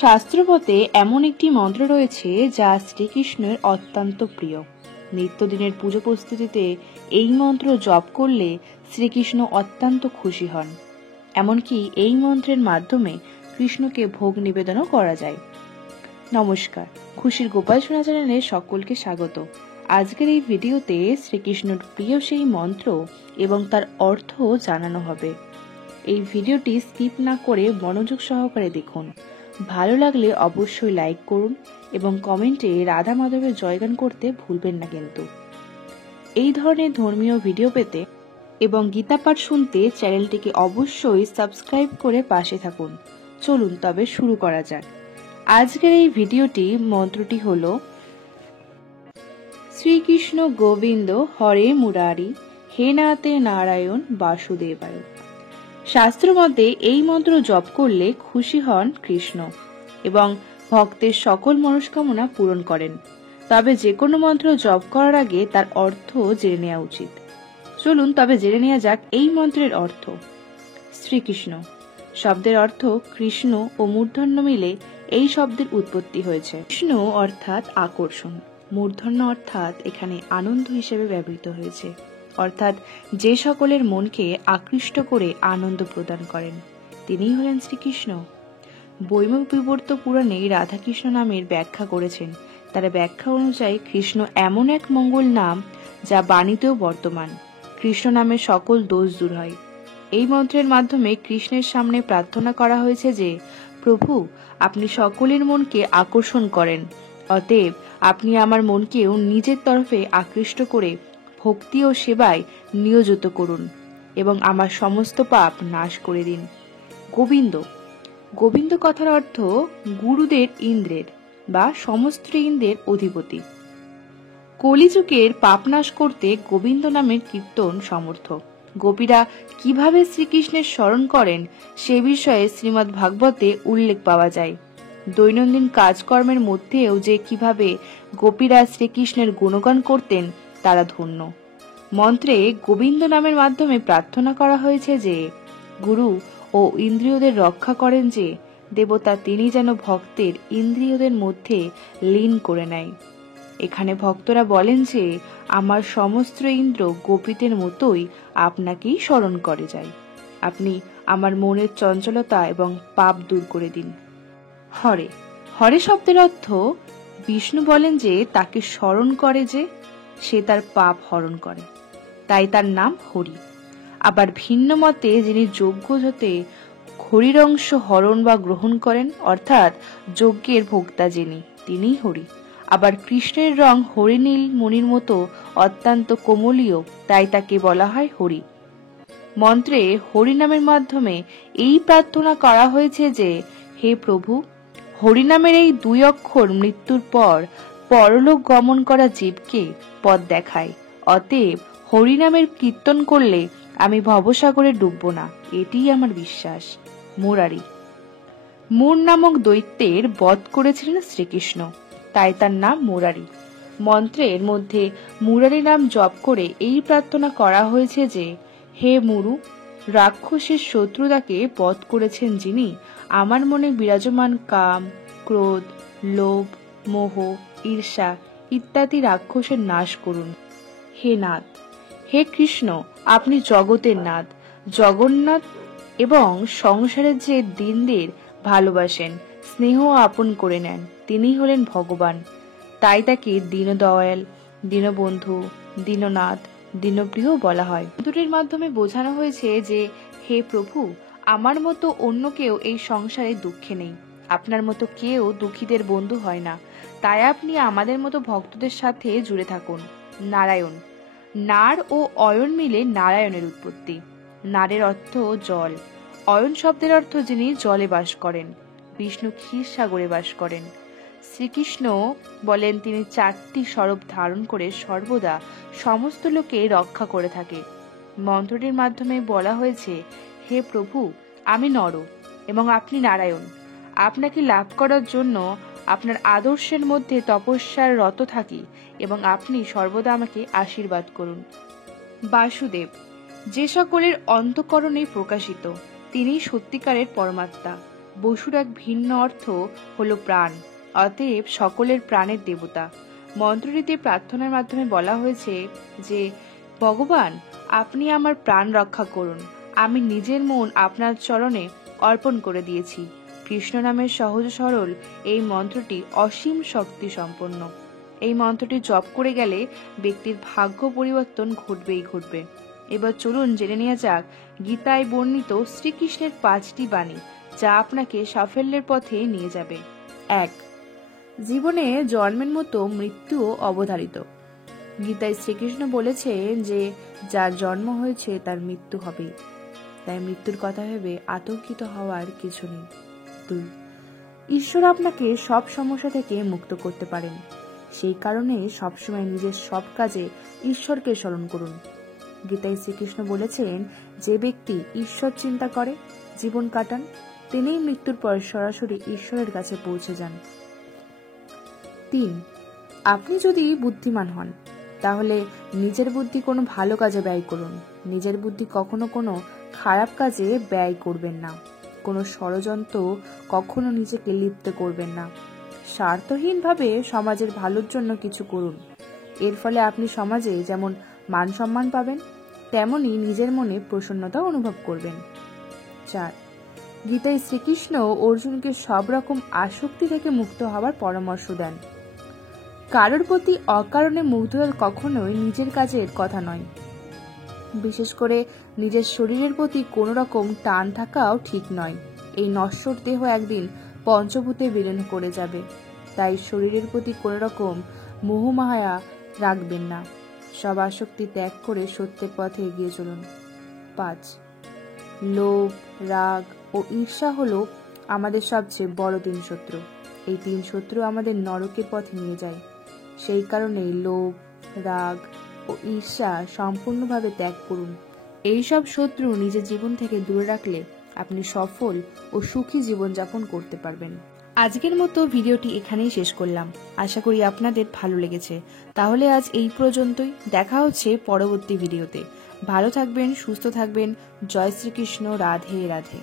শাস্ত্রমতে এমন একটি মন্ত্র রয়েছে যা শ্রীকৃষ্ণের অত্যন্ত প্রিয়। নিত্যদিনের পুজো প্রস্তুতিতে এই মন্ত্র জপ করলে শ্রীকৃষ্ণ অত্যন্ত খুশি হন। এমনকি এই মন্ত্রের মাধ্যমে কৃষ্ণকে ভোগ নিবেদনও করা যায়। নমস্কার, খুশির গোপাল সোনা চ্যানেলে সকলকে স্বাগত। আজকের এই ভিডিওতে শ্রীকৃষ্ণের প্রিয় সেই মন্ত্র এবং তার অর্থ জানানো হবে। এই ভিডিওটি স্কিপ না করে মনোযোগ সহকারে দেখুন। ভালো লাগলে অবশ্যই লাইক করুন এবং কমেন্টে রাধা মাধবের জয়গান করতে ভুলবেন না কিন্তু। এই ধরনের ধর্মীয় ভিডিও পেতে এবং গীতা পাঠ শুনতে চ্যানেলটিকে অবশ্যই সাবস্ক্রাইব করে পাশে থাকুন। চলুন তবে শুরু করা যাক। আজকের এই ভিডিওটি মন্ত্রটি হল শ্রীকৃষ্ণ গোবিন্দ হরে মুরারি হে নাতে নারায়ণ বাসুদেবায়। শাস্ত্র মতে এই মন্ত্র জপ করলে খুশি হন কৃষ্ণ এবং ভক্তের সকল মনস্কামনা পূরণ করেন। তবে যে কোনো মন্ত্র জপ করার আগে তার অর্থ জেনে নেওয়া উচিত। চলুন তবে জেনে নেওয়া যাক এই মন্ত্রের অর্থ। শ্রীকৃষ্ণ শব্দের অর্থ কৃষ্ণ ও মূর্ধন্য মিলে এই শব্দের উৎপত্তি হয়েছে। কৃষ্ণ অর্থাৎ আকর্ষণ, মূর্ধন্য অর্থাৎ এখানে আনন্দ হিসেবে ব্যবহৃত হয়েছে, অর্থাৎ যে সকলের মনকে আকৃষ্ট করে আনন্দ প্রদান করেন তিনিই হলেন শ্রীকৃষ্ণ। বৈমুখ বিবর্ত পুরাণে রাধাকৃষ্ণ নামের ব্যাখ্যা করেছেন। তার ব্যাখ্যা অনুযায়ী কৃষ্ণ এমন এক মঙ্গল নাম যা বাণীতেও বর্তমান। কৃষ্ণ নামে সকল দোষ দূর হয়। এই মন্ত্রের মাধ্যমে কৃষ্ণের সামনে প্রার্থনা করা হয়েছে যে, প্রভু আপনি সকলের মনকে আকর্ষণ করেন, অতএব আপনি আমার মনকেও নিজের তরফে আকৃষ্ট করে ভক্তি ও সেবায় নিয়োজিত করুন এবং আমার সমস্ত পাপ নাশ করে দিন। গোবিন্দ গোবিন্দ কথার অর্থ গুরুদের ইন্দ্রের বা সমস্ত ইন্দ্রের অধিপতি। কলিযুগের পাপ নাশ করতে গোবিন্দ নামের কীর্তন সমর্থ। গোপীরা কিভাবে শ্রীকৃষ্ণের স্মরণ করেন সে বিষয়ে শ্রীমদ্ ভাগবতে উল্লেখ পাওয়া যায়। দৈনন্দিন কাজকর্মের মধ্যেও যে কিভাবে গোপীরা শ্রীকৃষ্ণের গুণগান করতেন তারা ধন্য। মন্ত্রে গোবিন্দ নামের মাধ্যমে প্রার্থনা করা হয়েছে যে গুরু ও ইন্দ্রিয়দের রক্ষা করেন যে দেবতা, তিনি যেন ভক্তের ইন্দ্রিয়দের মধ্যে লীন করে নেয়। এখানে ভক্তরা বলেন যে আমার সমস্ত ইন্দ্র গোপীদের মতোই আপনাকেই স্মরণ করে যায়। আপনি আমার মনের চঞ্চলতা এবং পাপ দূর করে দিন। হরে হরে শব্দের অর্থ বিষ্ণু বলেন যে তাকে স্মরণ করে যে সে তার পাপ হরণ করে, তাই তার নাম হরি। আবার ভিন্ন মতে যিনি যজ্ঞ হতে হরির অংশ হরণ বা গ্রহণ করেন, অর্থাৎ যজ্ঞের ভোক্তা যিনি, তিনিই হরি। আবার কৃষ্ণের রং হরিনীল মণির মতো অত্যন্ত কোমলীয়, তাই তাকে বলা হয় হরি। মন্ত্রে হরি নামের মাধ্যমে এই প্রার্থনা করা হয়েছে যে, হে প্রভু, হরিনামের এই দুই অক্ষর মৃত্যুর পর পরলোক গমন করা জীবকে পথ দেখায়। অতএব হরিনামের কীর্তন করলে আমি ভবসাগরে ডুবব না, এটিই আমার বিশ্বাস। মুরারি মূর নামক দৈত্যের বধ করেছিলেন শ্রীকৃষ্ণ, তাই তার নাম মুরারি। মন্ত্রের মধ্যে মুরারি নাম জপ করে এই প্রার্থনা করা হয়েছে যে, হে মুরু, রাক্ষসের শত্রুতাকে বধ করেছেন যিনি, আমার মনে বিরাজমান কাম, ক্রোধ, লোভ, মোহ, ঈর্ষা ইত্যাদি রাক্ষসের নাশ করুন। হে নাথ, হে কৃষ্ণ, আপনি জগতের নাথ, জগন্নাথ এবং সংসারের যে দীনদের ভালোবাসেন, স্নেহ আপন করে নেন, তিনিই হলেন ভগবান। তাই তাকে দীনদয়াল, দীনবন্ধু, দীননাথ, দীনপ্রিয় বলা হয়। মন্ত্রটির মাধ্যমে বোঝানো হয়েছে যে, হে প্রভু, আমার মতো অন্য কেউ এই সংসারে দুঃখে নেই। আপনার মতো কেউ দুঃখীদের বন্ধু হয় না, তাই আপনি আমাদের মতো ভক্তদের সাথে জুড়ে থাকুন। নারায়ণ নার ও অয়ন মিলে নারায়ণের উৎপত্তি। নারের অর্থ জল, অয়ন শব্দের অর্থ যিনি জলে বাস করেন। বিষ্ণু ক্ষীর সাগরে বাস করেন। শ্রীকৃষ্ণ বলেন তিনি 4টি স্বরূপ ধারণ করে সর্বদা সমস্ত লোকে রক্ষা করে থাকে। মন্ত্রটির মাধ্যমে বলা হয়েছে, হে প্রভু, আমি নর এবং আপনি নারায়ণ। আপনাকে লাভ করার জন্য আপনার আদর্শের মধ্যে তপস্যার রত থাকি এবং আপনি সর্বদা আমাকে আশীর্বাদ করুন। বাসুদেব যে সকলের অন্তঃকরণে প্রকাশিত, তিনি সত্যিকারের পরমাত্মা। বসুর এক ভিন্ন অর্থ হলো প্রাণ, অতএব সকলের প্রাণের দেবতা। মন্ত্রটিতে প্রার্থনার মাধ্যমে বলা হয়েছে যে, ভগবান, আপনি আমার প্রাণ রক্ষা করুন, আমি নিজের মন আপনার চরণে অর্পণ করে দিয়েছি। কৃষ্ণ নামের সহজ সরল এই মন্ত্রটি অসীম শক্তি সম্পন্ন। এই মন্ত্রটি জপ করে গেলে ব্যক্তির ভাগ্য পরিবর্তন ঘটবেই ঘটবে। এবার চলুন জেনে নেওয়া যাক গীতায় বর্ণিত শ্রীকৃষ্ণের 5টি বাণী, যা আপনাকে সাফল্যের পথে নিয়ে যাবে। 1. জীবনে জন্মের মতো মৃত্যুও অবধারিত। গীতায় শ্রীকৃষ্ণ বলেছেন যে যার জন্ম হয়েছে তার মৃত্যু হবে, তাই মৃত্যুর কথা ভেবে আতঙ্কিত হওয়ার কিছু নেই। 2. ঈশ্বর আপনাকে সব সমস্যা থেকে মুক্ত করতে পারেন, সেই কারণে সবসময় নিজের সব কাজে ঈশ্বরকে স্মরণ করুন। গীতায় শ্রীকৃষ্ণ বলেছেন, যে ব্যক্তি ঈশ্বর চিন্তা করে জীবন কাটান, তিনিই মৃত্যুর পর সরাসরি ঈশ্বরের কাছে পৌঁছে যান। 3. আপনি যদি বুদ্ধিমান হন, তাহলে নিজের বুদ্ধি কোনো ভালো কাজে ব্যয় করুন। নিজের বুদ্ধি কখনো কোনো খারাপ কাজে ব্যয় করবেন না। কোনো ষড়যন্ত্র কখনো নিজেকে লিপ্ত করবেন না। স্বার্থহীনভাবে সমাজের ভালোর জন্য কিছু করুন। এর ফলে আপনি সমাজে যেমন মান সম্মান পাবেন, তেমনি নিজের মনে প্রসন্নতা অনুভব করবেন। 4. গীতায় শ্রীকৃষ্ণ অর্জুনকে সব রকম আসক্তি থেকে মুক্ত হওয়ার পরামর্শ দেন। কারোর প্রতি অকারণে মুগ্ধ হওয়া কখনোই নিজের কাজের কথা নয়। বিশেষ করে নিজের শরীরের প্রতি কোনো রকম টান থাকাও ঠিক নয়। এই নশ্বর দেহ একদিন পঞ্চভূতে বিলীন করে যাবে, তাই শরীরের প্রতি কোনো রকম মোহমায়া রাখবেন না। সব আসক্তি ত্যাগ করে সত্যের পথে এগিয়ে চলুন। 5. লোভ, রাগ ও ঈর্ষা হলো আমাদের সবচেয়ে বড় 3 শত্রু। এই 3 শত্রু আমাদের নরকের পথে নিয়ে যায়। সেই কারণে লোভ, রাগ ও ঈর্ষা সম্পূর্ণভাবে ত্যাগ করুন। এইসব শত্রু নিজের জীবন থেকে দূরে রাখলে আপনি সফল ও সুখী জীবনযাপন করতে পারবেন। আজকের মতো ভিডিওটি এখানেই শেষ করলাম। আশা করি আপনাদের ভালো লেগেছে। তাহলে আজ এই পর্যন্তই। দেখা হচ্ছে পরবর্তী ভিডিওতে। ভালো থাকবেন, সুস্থ থাকবেন। জয় শ্রীকৃষ্ণ। রাধে রাধে।